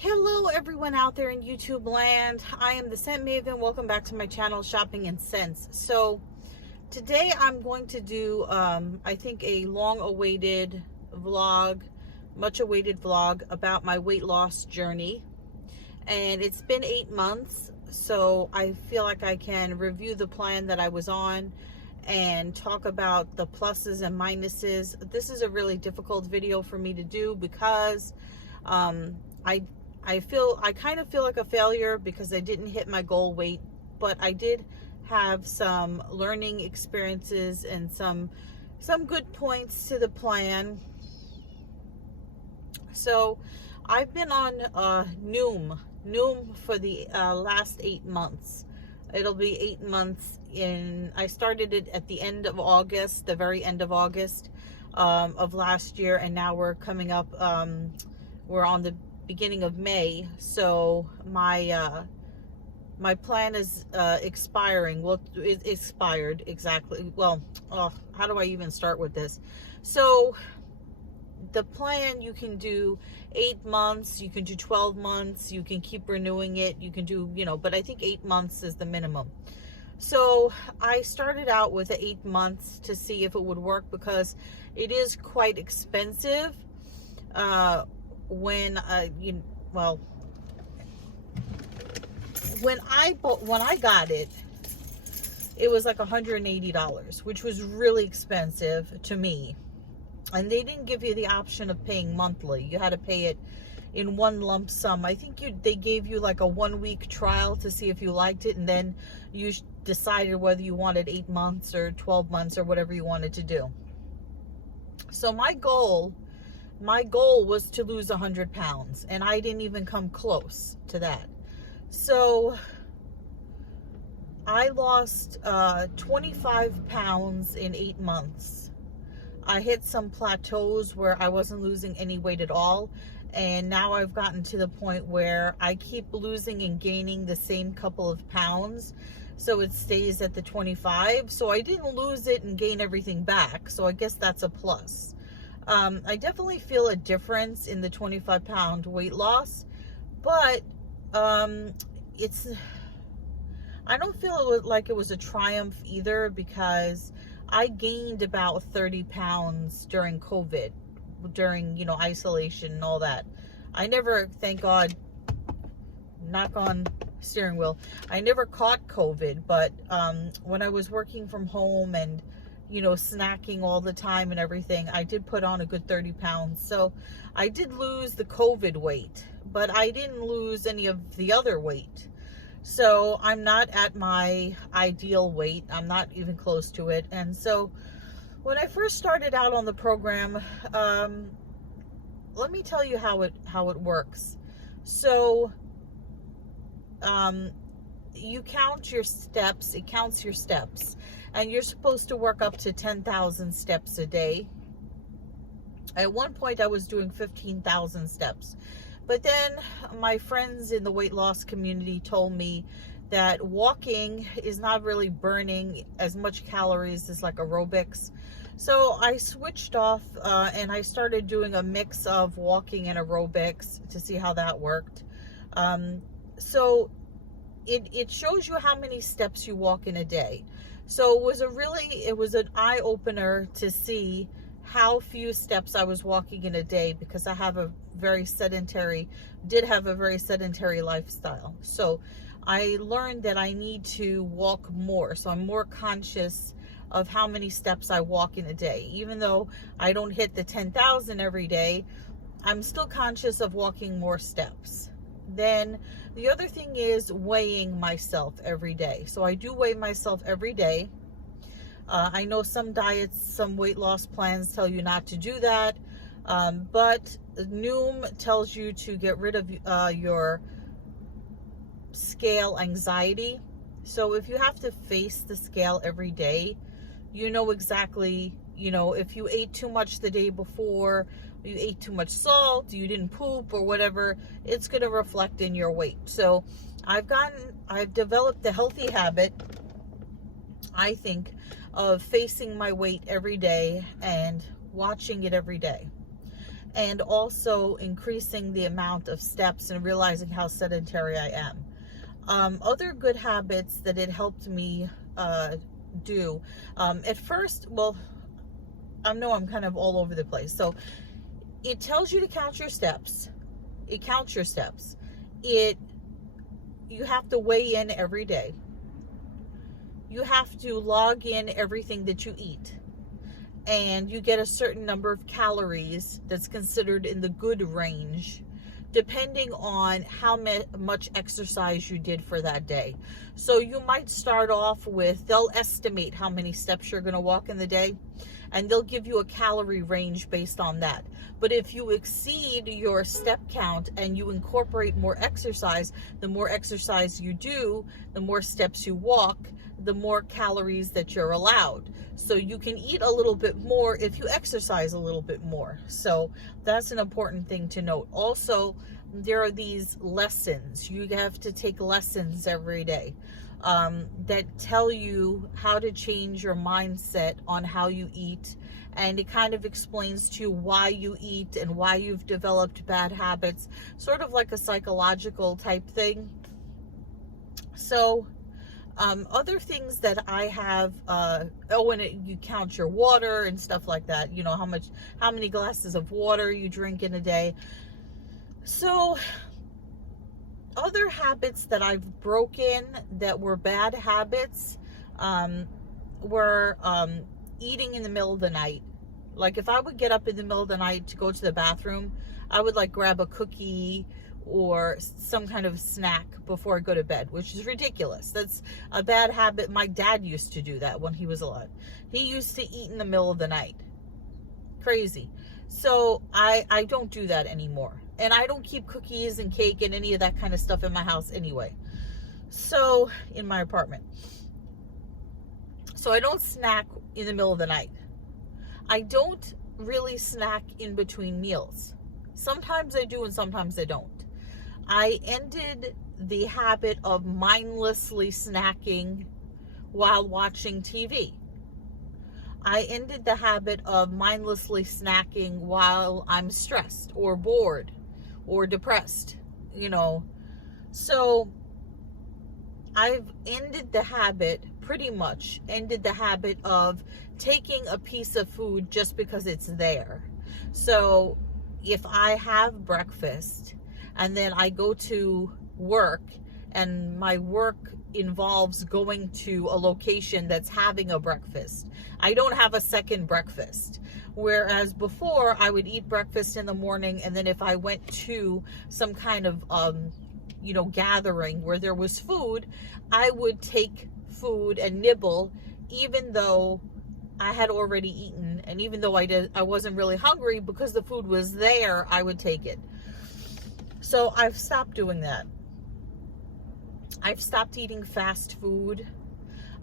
Hello everyone out there in YouTube land. I am the Scent Maven. Welcome back to my channel, Shopping in Scents. So today I'm going to do I think a long-awaited vlog, much-awaited vlog about my weight loss journey. And it's been 8 months, so I feel like I can review the plan that I was on and talk about the pluses and minuses. This is a really difficult video for me to do because I kind of feel like a failure because I didn't hit my goal weight, but I did have some learning experiences and some good points to the plan. So I've been on Noom for the last 8 months. It'll be 8 months I started it at the end of August, the very end of August of last year, and now we're coming up, we're on the beginning of May, so my plan is expiring. Well, it expired exactly. Well, how do I even start with this? So the plan, you can do 8 months, you can do 12 months, you can keep renewing it, you can do, but I think 8 months is the minimum. So I started out with 8 months to see if it would work because it is quite expensive. When I got it, it was like $180, which was really expensive to me. And they didn't give you the option of paying monthly. You had to pay it in one lump sum. I think they gave you like a 1-week trial to see if you liked it, and then you decided whether you wanted 8 months or 12 months or whatever you wanted to do. So my goal was to lose 100 pounds, and I didn't even come close to that. So I lost 25 pounds in 8 months. I hit some plateaus where I wasn't losing any weight at all, and now I've gotten to the point where I keep losing and gaining the same couple of pounds, so it stays at the 25. So I didn't lose it and gain everything back, so I guess that's a plus. I definitely feel a difference in the 25-pound weight loss, but I don't feel like it was a triumph either, because I gained about 30 pounds during COVID, during, isolation and all that. I never, thank God, knock on steering wheel, I never caught COVID, but when I was working from home and snacking all the time and everything, I did put on a good 30 pounds. So I did lose the COVID weight, but I didn't lose any of the other weight. So I'm not at my ideal weight. I'm not even close to it. And so when I first started out on the program, let me tell you how it works. So you count your steps. It counts your steps. And you're supposed to work up to 10,000 steps a day. At one point, I was doing 15,000 steps. But then my friends in the weight loss community told me that walking is not really burning as much calories as like aerobics. So I switched off and I started doing a mix of walking and aerobics to see how that worked. So it shows you how many steps you walk in a day. So it was an eye-opener to see how few steps I was walking in a day, because I have a very sedentary lifestyle. So I learned that I need to walk more. So I'm more conscious of how many steps I walk in a day. Even though I don't hit the 10,000 every day, I'm still conscious of walking more steps. Then the other thing is weighing myself every day. So I do weigh myself every day. I know some diets, some weight loss plans tell you not to do that. But Noom tells you to get rid of your scale anxiety. So if you have to face the scale every day, you know exactly, if you ate too much the day before, you ate too much salt, you didn't poop or whatever, it's going to reflect in your weight. So I've developed the healthy habit, I think, of facing my weight every day and watching it every day. and also increasing the amount of steps and realizing how sedentary I am. Other good habits that it helped me do. At first, well, I know I'm kind of all over the place. So it tells you to count your steps. It counts your steps. You have to weigh in every day. You have to log in everything that you eat. And you get a certain number of calories that's considered in the good range, depending on how much exercise you did for that day. So you might start off with, they'll estimate how many steps you're going to walk in the day, and they'll give you a calorie range based on that. But if you exceed your step count and you incorporate more exercise, the more exercise you do, the more steps you walk, the more calories that you're allowed. So you can eat a little bit more if you exercise a little bit more. So that's an important thing to note. Also, there are these lessons. You have to take lessons every day that tell you how to change your mindset on how you eat. And it kind of explains to you why you eat and why you've developed bad habits, sort of like a psychological type thing. So other things that I have, you count your water and stuff like that, you know, how many glasses of water you drink in a day. So other habits that I've broken that were bad habits, were eating in the middle of the night. Like if I would get up in the middle of the night to go to the bathroom, I would like grab a cookie or some kind of snack before I go to bed, which is ridiculous. That's a bad habit. My dad used to do that when he was alive. He used to eat in the middle of the night. Crazy. So I don't do that anymore. And I don't keep cookies and cake and any of that kind of stuff in my house anyway. So, in my apartment. So I don't snack in the middle of the night. I don't really snack in between meals. Sometimes I do and sometimes I don't. I ended the habit of mindlessly snacking while watching TV. I ended the habit of mindlessly snacking while I'm stressed or bored or depressed, you know. So I've pretty much ended the habit of taking a piece of food just because it's there. So if I have breakfast and then I go to work and my work involves going to a location that's having a breakfast, I don't have a second breakfast. Whereas before I would eat breakfast in the morning, and then if I went to some kind of gathering where there was food, I would take food and nibble even though I had already eaten, and even though I wasn't really hungry, because the food was there, I would take it. So I've stopped doing that. I've stopped eating fast food.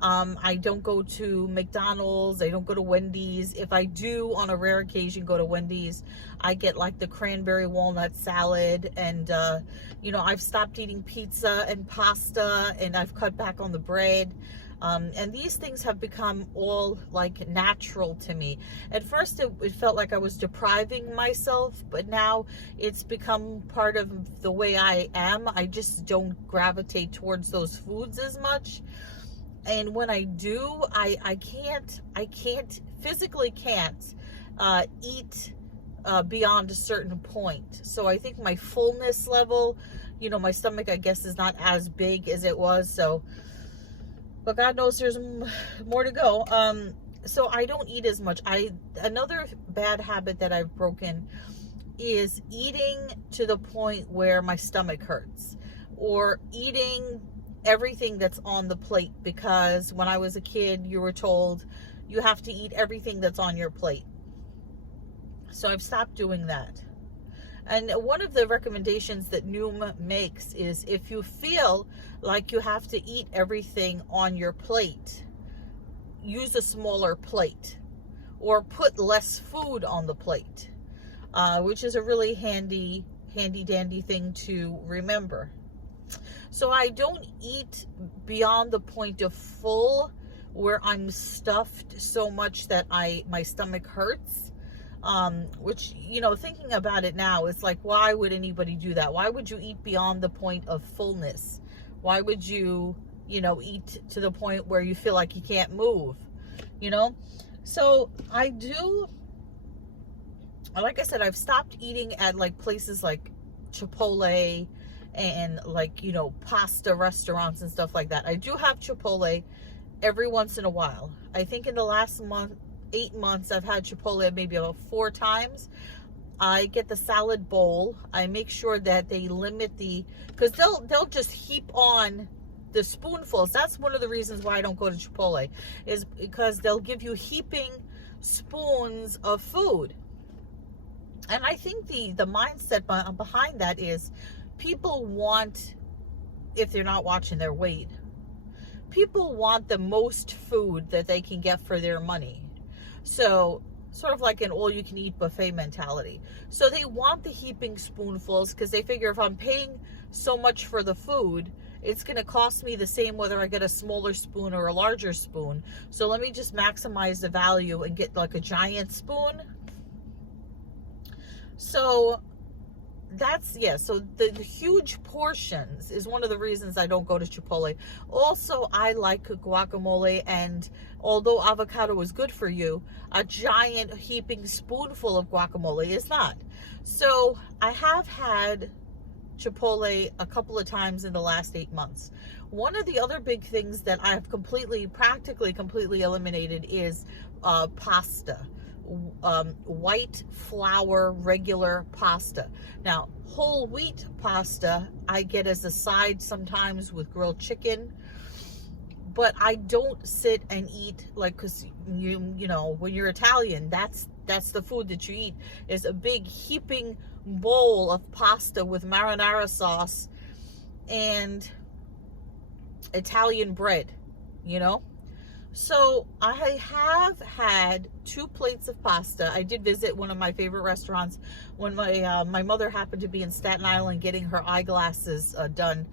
I don't go to McDonald's. I don't go to Wendy's. If I do, on a rare occasion, go to Wendy's, I get like the cranberry walnut salad. And, I've stopped eating pizza and pasta, and I've cut back on the bread. And these things have become all like natural to me. At first it felt like I was depriving myself, but now it's become part of the way I am. I just don't gravitate towards those foods as much. And when I do, I physically can't eat beyond a certain point. So I think my fullness level, my stomach, I guess, is not as big as it was. So, but God knows there's more to go. So I don't eat as much. Another bad habit that I've broken is eating to the point where my stomach hurts, or eating everything that's on the plate, because when I was a kid, you were told you have to eat everything that's on your plate. So I've stopped doing that. And one of the recommendations that Noom makes is, if you feel like you have to eat everything on your plate, use a smaller plate, or put less food on the plate, which is a really handy dandy thing to remember. So I don't eat beyond the point of full, where I'm stuffed so much that my stomach hurts. Which, thinking about it now, it's like, why would anybody do that? Why would you eat beyond the point of fullness? Why would you, eat to the point where you feel like you can't move? So like I said, I've stopped eating at like places like Chipotle and like, pasta restaurants and stuff like that. I do have Chipotle every once in a while. I think in the last 8 months, I've had Chipotle maybe about 4 times. I get the salad bowl. I make sure that they limit because they'll just heap on the spoonfuls. That's one of the reasons why I don't go to Chipotle, is because they'll give you heaping spoons of food. And I think the mindset behind that is people want, if they're not watching their weight, people want the most food that they can get for their money. So sort of like an all-you-can-eat buffet mentality. So they want the heaping spoonfuls because they figure if I'm paying so much for the food, it's going to cost me the same whether I get a smaller spoon or a larger spoon. So let me just maximize the value and get like a giant spoon. So so the huge portions is one of the reasons I don't go to Chipotle. Also, I like guacamole, and although avocado is good for you, a giant heaping spoonful of guacamole is not. So I have had Chipotle a couple of times in the last 8 months. One of the other big things that I have practically completely eliminated is pasta. White flour regular pasta. Now, whole wheat pasta I get as a side sometimes with grilled chicken, but I don't sit and eat like, because when you're Italian, that's the food that you eat, is a big heaping bowl of pasta with marinara sauce and Italian bread, So I have had 2 plates of pasta. I did visit one of my favorite restaurants when my mother happened to be in Staten Island getting her eyeglasses done.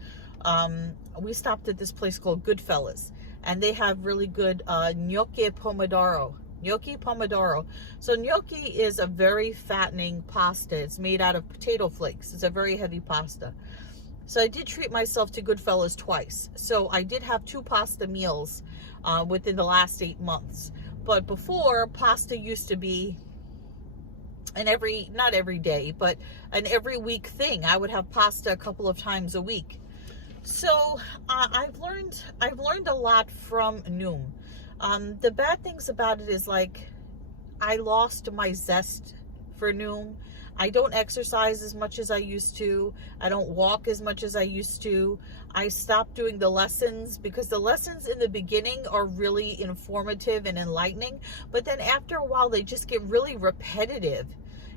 We stopped at this place called Goodfellas, and they have really good gnocchi pomodoro. Gnocchi pomodoro. So gnocchi is a very fattening pasta. It's made out of potato flakes. It's a very heavy pasta. So I did treat myself to Goodfellas twice. So I did have 2 pasta meals within the last 8 months. But before, pasta used to be not every day, but an every week thing. I would have pasta a couple of times a week. So I've learned a lot from Noom. The bad things about it is, like, I lost my zest for Noom. I don't exercise as much as I used to. I don't walk as much as I used to. I stopped doing the lessons because the lessons in the beginning are really informative and enlightening. But then after a while, they just get really repetitive.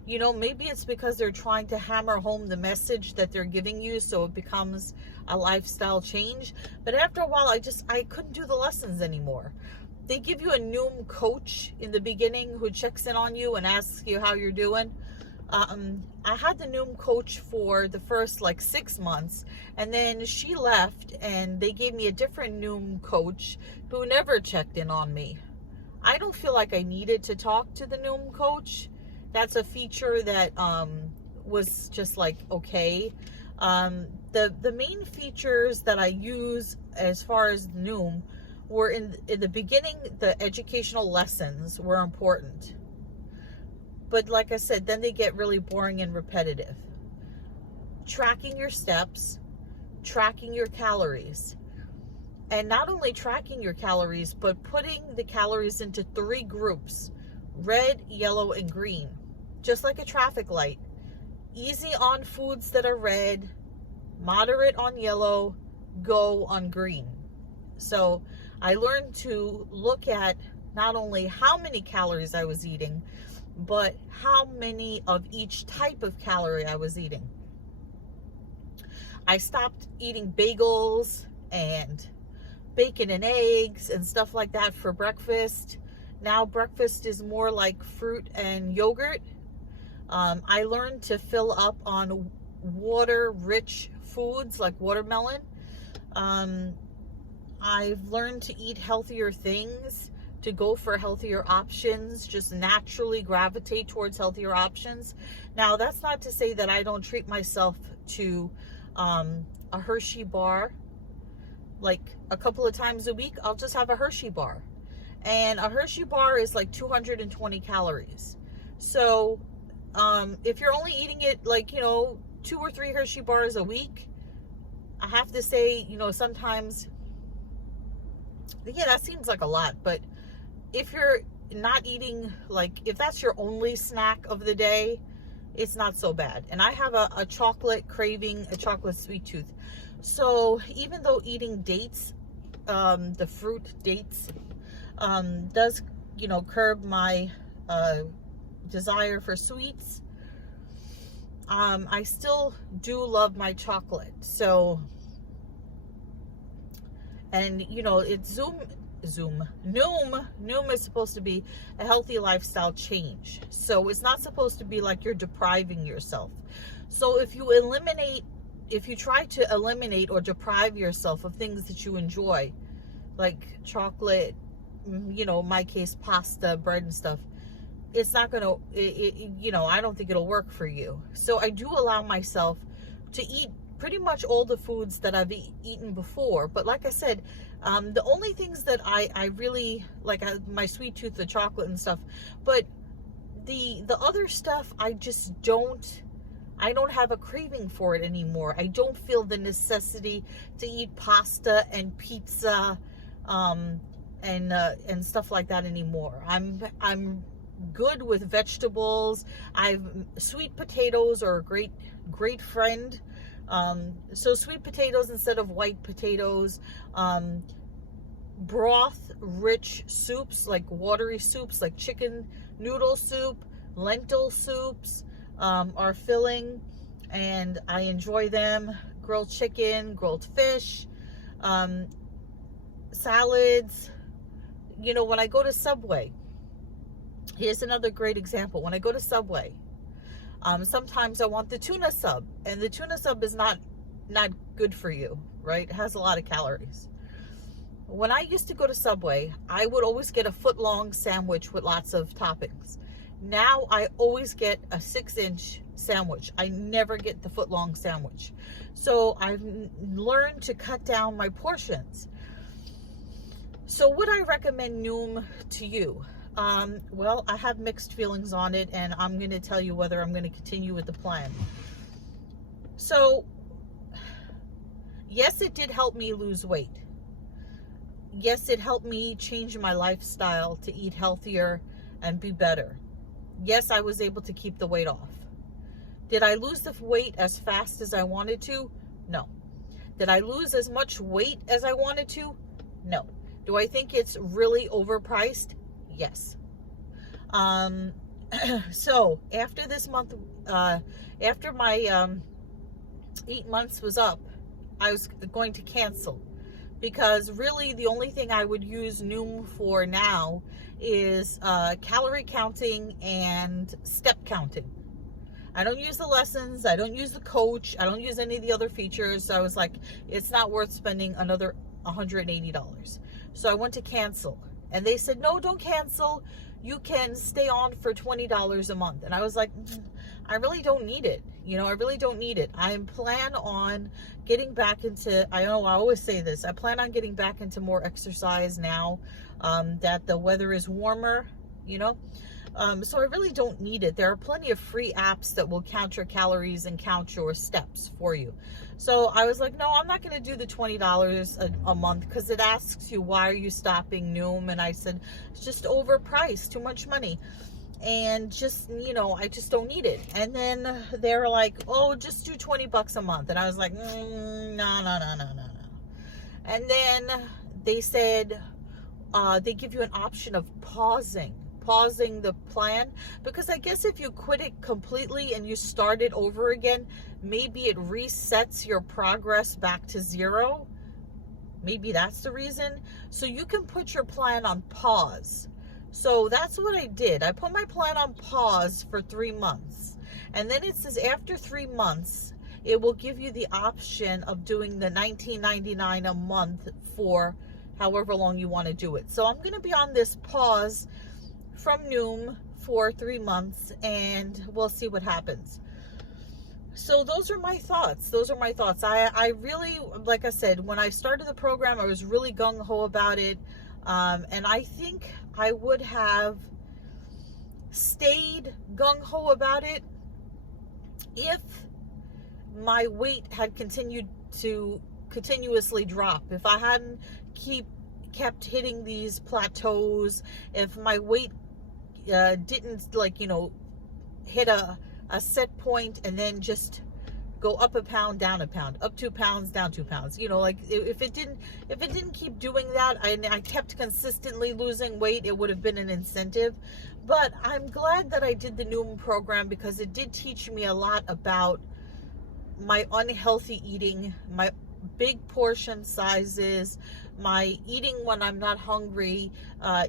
Maybe it's because they're trying to hammer home the message that they're giving you, so it becomes a lifestyle change. But after a while, I couldn't do the lessons anymore. They give you a Noom coach in the beginning who checks in on you and asks you how you're doing. I had the Noom coach for the first 6 months, and then she left, and they gave me a different Noom coach who never checked in on me. I don't feel like I needed to talk to the Noom coach. That's a feature that was just okay. The main features that I use as far as Noom were in the beginning. The educational lessons were important. But like I said, then they get really boring and repetitive. Tracking your steps, tracking your calories. And not only tracking your calories, but putting the calories into 3 groups: red, yellow, and green. Just like a traffic light. Easy on foods that are red, moderate on yellow, go on green. So I learned to look at not only how many calories I was eating, but how many of each type of calorie I was eating. I stopped eating bagels and bacon and eggs and stuff like that for breakfast. Now breakfast is more like fruit and yogurt. I learned to fill up on water-rich foods like watermelon. I've learned to eat healthier things, to go for healthier options, just naturally gravitate towards healthier options. Now, that's not to say that I don't treat myself to a Hershey bar. Like a couple of times a week, I'll just have a Hershey bar. And a Hershey bar is like 220 calories. So if you're only eating it like, 2 or 3 Hershey bars a week, I have to say, sometimes, yeah, that seems like a lot. But if you're not eating, like, if that's your only snack of the day, it's not so bad. And I have a chocolate craving, a chocolate sweet tooth. So even though eating dates, the fruit dates, does, curb my desire for sweets, I still do love my chocolate. So, and it's Noom is supposed to be a healthy lifestyle change. So it's not supposed to be like you're depriving yourself. So if you try to eliminate or deprive yourself of things that you enjoy, like chocolate, in my case, pasta, bread and stuff, it's not going to, I don't think it'll work for you. So I do allow myself to eat pretty much all the foods that I've eaten before. But like I said, the only things that I really like, my sweet tooth, the chocolate and stuff, but the other stuff, I don't have a craving for it anymore. I don't feel the necessity to eat pasta and pizza, and stuff like that anymore. I'm good with vegetables. Sweet potatoes are a great friend. So sweet potatoes instead of white potatoes. Broth rich soups, like watery soups, like chicken noodle soup, lentil soups, are filling, and I enjoy them. Grilled chicken, grilled fish, salads. When I go to Subway, here's another great example. When I go to Subway, sometimes I want the tuna sub, and the tuna sub is not good for you, right? It has a lot of calories. When I used to go to Subway, I would always get a foot-long sandwich with lots of toppings. Now I always get a 6-inch sandwich. I never get the foot-long sandwich. So I've learned to cut down my portions. So would I recommend Noom to you? Well, I have mixed feelings on it, and I'm going to tell you whether I'm going to continue with the plan. So, yes, it did help me lose weight. Yes, it helped me change my lifestyle to eat healthier and be better. Yes, I was able to keep the weight off. Did I lose the weight as fast as I wanted to? No. Did I lose as much weight as I wanted to? No. Do I think it's really overpriced? Yes. So after this month, after my 8 months was up, I was going to cancel, because really the only thing I would use Noom for now is calorie counting and step counting. I don't use the lessons. I don't use the coach. I don't use any of the other features. So I was like, it's not worth spending another $180. So I went to cancel, and they said, no, don't cancel. You can stay on for $20 a month. And I was like, I really don't need it. I really don't need it. I plan on getting back into, I know I always say this, I plan on getting back into more exercise now that the weather is warmer, so I really don't need it. There are plenty of free apps that will count your calories and count your steps for you. So I was like, no, I'm not going to do the $20 a month, because it asks you, why are you stopping Noom? And I said, it's just overpriced, too much money. And just, I just don't need it. And then they're like, oh, just do $20 a month. And I was like, no. And then they said, they give you an option of pausing the plan, because I guess if you quit it completely and you start it over again, maybe it resets your progress back to 0. Maybe that's the reason. So you can put your plan on pause. So that's what I did. I put my plan on pause for 3 months. And then it says after 3 months, it will give you the option of doing the $19.99 a month for however long you want to do it. So I'm going to be on this pause from Noom for 3 months, and we'll see what happens. So those are my thoughts. I really, like I said, when I started the program, I was really gung-ho about it. And I think I would have stayed gung-ho about it if my weight had continued to continuously drop. If I hadn't kept hitting these plateaus, if my weight didn't, like, hit a set point and then just go up a pound, down a pound, up 2 pounds, down 2 pounds. Like if it didn't keep doing that, and I kept consistently losing weight, it would have been an incentive. But I'm glad that I did the Noom program, because it did teach me a lot about my unhealthy eating, my big portion sizes, my eating when I'm not hungry,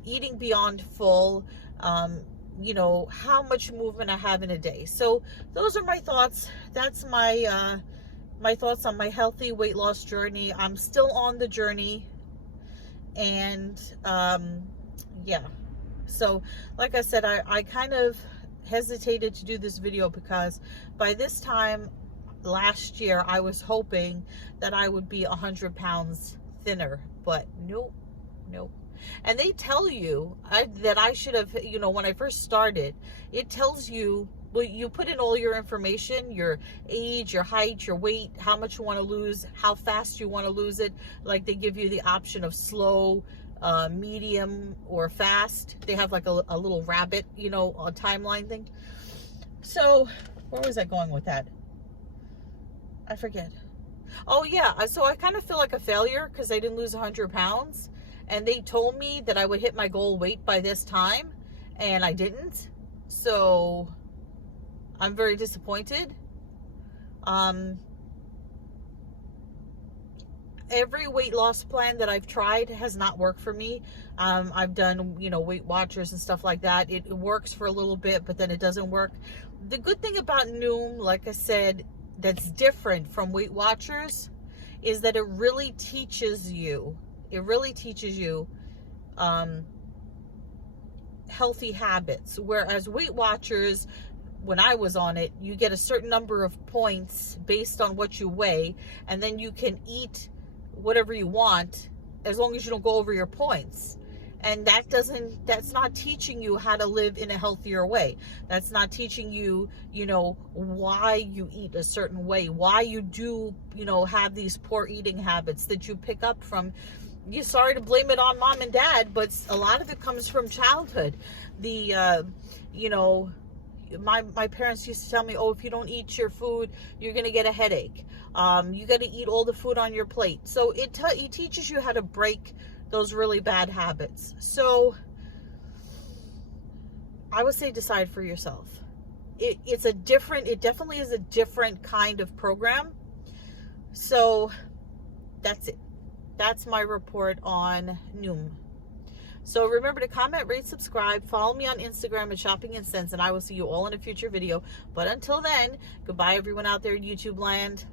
eating beyond full, how much movement I have in a day. So those are my thoughts. That's my thoughts on my healthy weight loss journey. I'm still on the journey, and yeah. So like I said, I kind of hesitated to do this video because by this time last year I was hoping that I would be 100 pounds thinner, but nope. And they tell you that I should have, when I first started, it tells you, well, you put in all your information, your age, your height, your weight, how much you want to lose, how fast you want to lose it. Like, they give you the option of slow, medium, or fast. They have like a little rabbit, a timeline thing. So where was I going with that? I forget. Oh yeah, so I kind of feel like a failure because I didn't lose 100 pounds. And they told me that I would hit my goal weight by this time, and I didn't. So I'm very disappointed. Every weight loss plan that I've tried has not worked for me. I've done, Weight Watchers and stuff like that. It works for a little bit, but then it doesn't work. The good thing about Noom, like I said, that's different from Weight Watchers, is that it really teaches you healthy habits. Whereas Weight Watchers, when I was on it, you get a certain number of points based on what you weigh, and then you can eat whatever you want as long as you don't go over your points. And that's not teaching you how to live in a healthier way. That's not teaching you, why you eat a certain way, why you do, have these poor eating habits that you pick up from. You're sorry to blame it on mom and dad, but a lot of it comes from childhood. My parents used to tell me, oh, if you don't eat your food, you're going to get a headache. You got to eat all the food on your plate. So it teaches you how to break those really bad habits. So I would say decide for yourself. It definitely is a different kind of program. So that's it. That's my report on Noom. So remember to comment, rate, subscribe, follow me on Instagram at Shopping and Sense, and I will see you all in a future video. But until then, goodbye everyone out there in YouTube land.